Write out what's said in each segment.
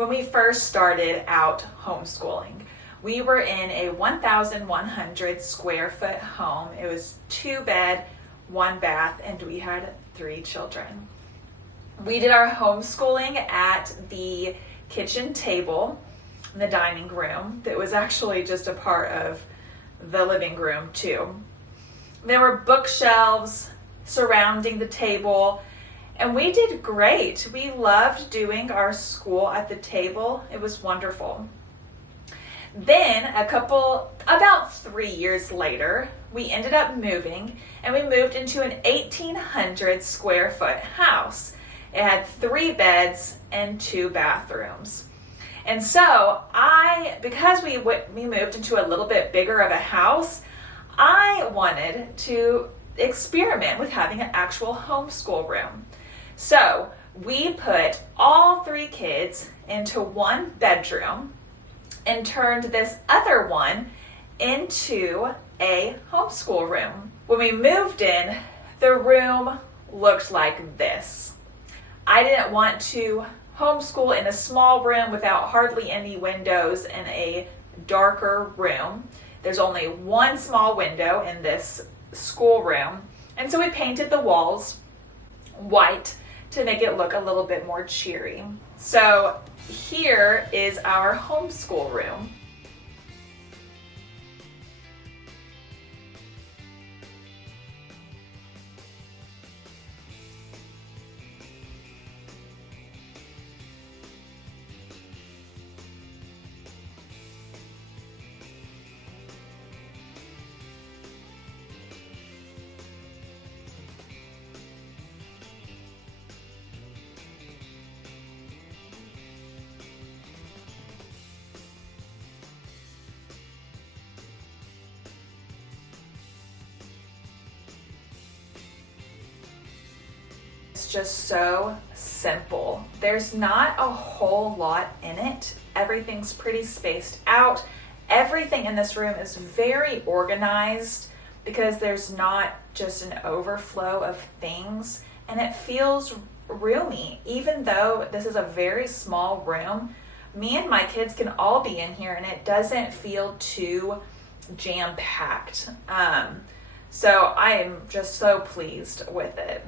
When we first started out homeschooling, we were in a 1,100 square foot home. It was 2 bed, 1 bath, and we had 3 children. We did our homeschooling at the kitchen table in the dining room that was actually just a part of the living room too. There were bookshelves surrounding the table, and we did great. We loved doing our school at the table. It was wonderful. Then about 3 years later, we ended up moving, and we moved into an 1,800 square foot house. It had 3 beds and 2 bathrooms. And so because we moved into a little bit bigger of a house, I wanted to experiment with having an actual homeschool room. So we put all 3 kids into 1 bedroom and turned this other one into a homeschool room. When we moved in, the room looked like this. I didn't want to homeschool in a small room without hardly any windows in a darker room. There's only 1 small window in this school room, and so we painted the walls white to make it look a little bit more cheery. So here is our homeschool room. It's just so simple. There's not a whole lot in it. Everything's pretty spaced out. Everything in this room is very organized because there's not just an overflow of things, and it feels roomy. Even though this is a very small room, me and my kids can all be in here and it doesn't feel too jam-packed. So I am just so pleased with it.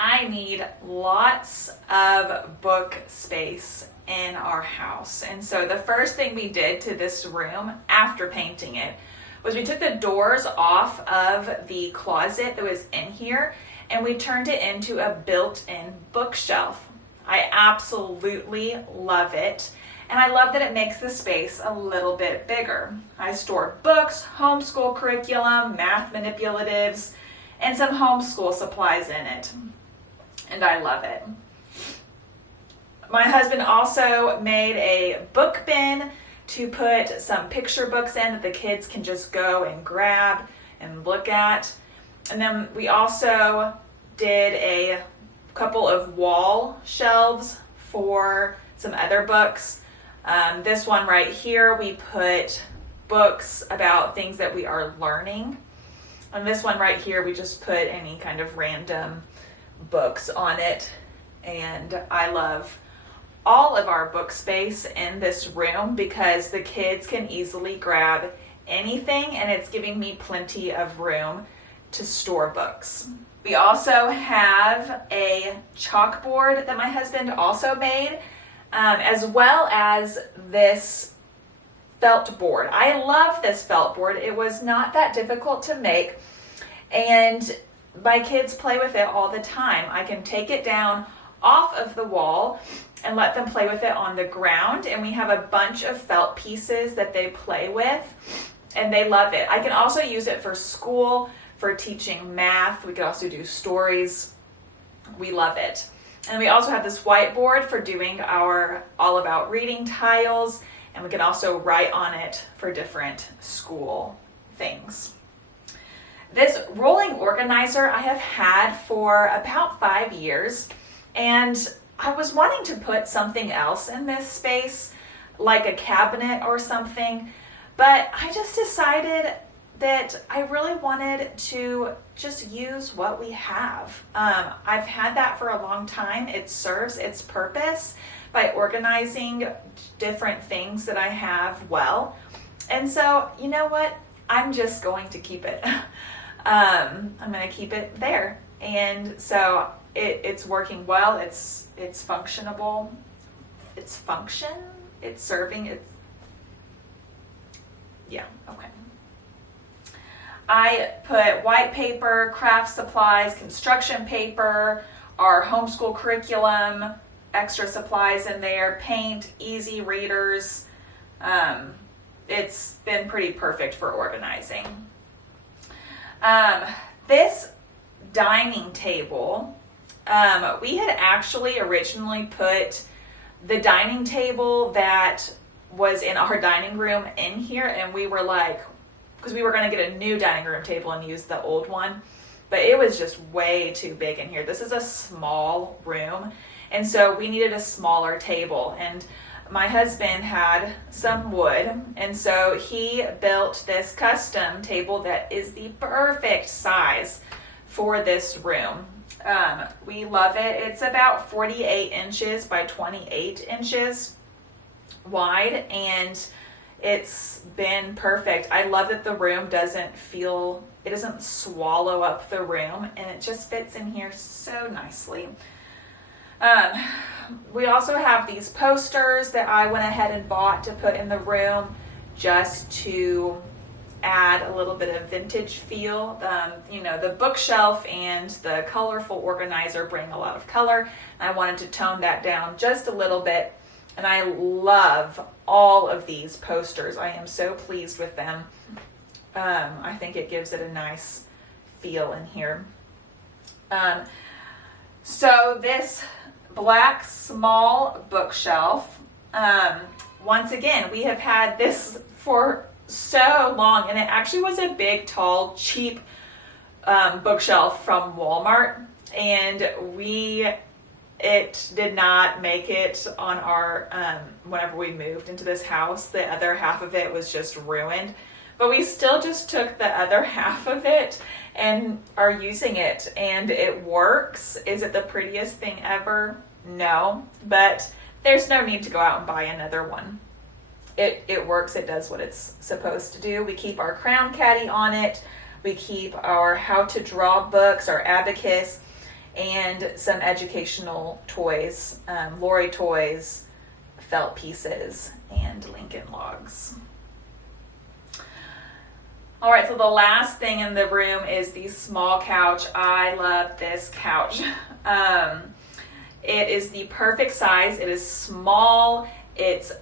I need lots of book space in our house. And so the first thing we did to this room after painting it was we took the doors off of the closet that was in here and we turned it into a built-in bookshelf. I absolutely love it. And I love that it makes the space a little bit bigger. I store books, homeschool curriculum, math manipulatives, and some homeschool supplies in it. And I love it. My husband also made a book bin to put some picture books in that the kids can just go and grab and look at. And then we also did a couple of wall shelves for some other books. This one right here, we put books about things that we are learning. And this one right here, we just put any kind of random books on it. And I love all of our book space in this room because the kids can easily grab anything and it's giving me plenty of room to store books. We also have a chalkboard that my husband also made, as well as this felt board. I love this felt board. It was not that difficult to make, and my kids play with it all the time. I can take it down off of the wall and let them play with it on the ground, and we have a bunch of felt pieces that they play with, and they love it. I can also use it for school, for teaching math. We could also do stories. We love it. And we also have this whiteboard for doing our all about reading tiles, and we can also write on it for different school things. This rolling organizer I have had for about 5 years, and I was wanting to put something else in this space, like a cabinet or something, but I just decided that I really wanted to just use what we have. I've had that for a long time. It serves its purpose, by organizing different things that I have well. And so, you know what? I'm just going to keep it. I'm going to keep it there. And so it's working well. It's functionable. It's serving. Yeah, okay. I put white paper, craft supplies, construction paper, our homeschool curriculum, extra supplies in there, paint, easy readers. It's been pretty perfect for organizing. This dining table, we had actually originally put the dining table that was in our dining room in here, and we were like, because we were going to get a new dining room table and use the old one, but it was just way too big in here. This is a small room, and so we needed a smaller table, and my husband had some wood, and so he built this custom table that is the perfect size for this room. We love it. It's about 48 inches by 28 inches wide, and it's been perfect. I love that the room doesn't swallow up the room, and it just fits in here so nicely. We also have these posters that I went ahead and bought to put in the room just to add a little bit of vintage feel. The bookshelf and the colorful organizer bring a lot of color. I wanted to tone that down just a little bit, and I love all of these posters. I am so pleased with them. I think it gives it a nice feel in here. So this black small bookshelf, once again, we have had this for so long, and it actually was a big, tall, cheap bookshelf from Walmart, and it did not make it on our whenever we moved into this house. The other half of it was just ruined, but we still just took the other half of it and are using it, and it works. Is it the prettiest thing ever? No, but there's no need to go out and buy another one. It works. It does what it's supposed to do. We keep our Crown Caddy on it. We keep our how to draw books, our abacus, and some educational toys, Lori toys, felt pieces, and Lincoln logs. All right, so the last thing in the room is the small couch. I love this couch. It is the perfect size. It is small. It's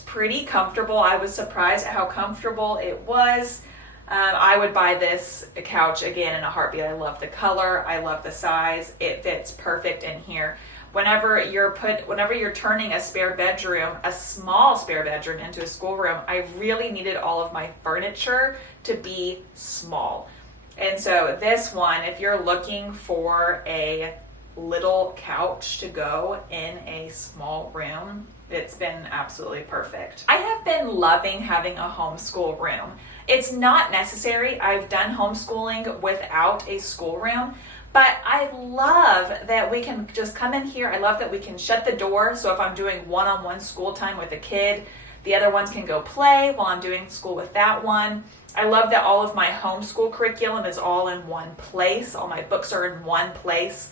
pretty comfortable. I was surprised at how comfortable it was. I would buy this couch again in a heartbeat. I love the color. I love the size. It fits perfect in here. Whenever you're turning a small spare bedroom into a schoolroom, I really needed all of my furniture to be small. And so this one, if you're looking for a little couch to go in a small room, it's been absolutely perfect. I have been loving having a homeschool room. It's not necessary. I've done homeschooling without a schoolroom, but I love that we can just come in here. I love that we can shut the door. So if I'm doing one-on-one school time with a kid, the other ones can go play while I'm doing school with that one. I love that all of my homeschool curriculum is all in one place. All my books are in one place.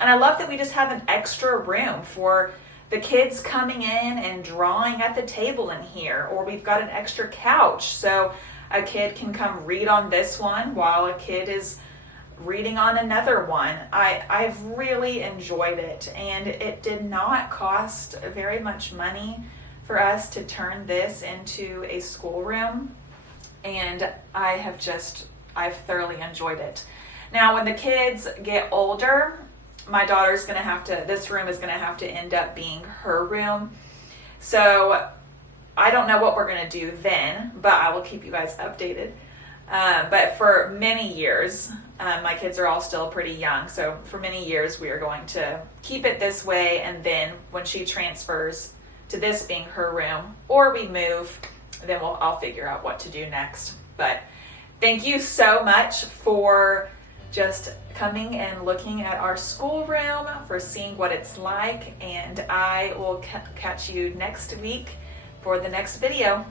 And I love that we just have an extra room for the kids coming in and drawing at the table in here, or we've got an extra couch so a kid can come read on this one while a kid is reading on another one. I've really enjoyed it, and it did not cost very much money for us to turn this into a schoolroom, and I've thoroughly enjoyed it. Now, when the kids get older, my daughter's this room is gonna have to end up being her room. So I don't know what we're gonna do then, but I will keep you guys updated. But for many years, my kids are all still pretty young, so for many years we are going to keep it this way, and then when she transfers to this being her room, or we move, then I'll figure out what to do next. But thank you so much for just coming and looking at our schoolroom, for seeing what it's like, and I will catch you next week for the next video.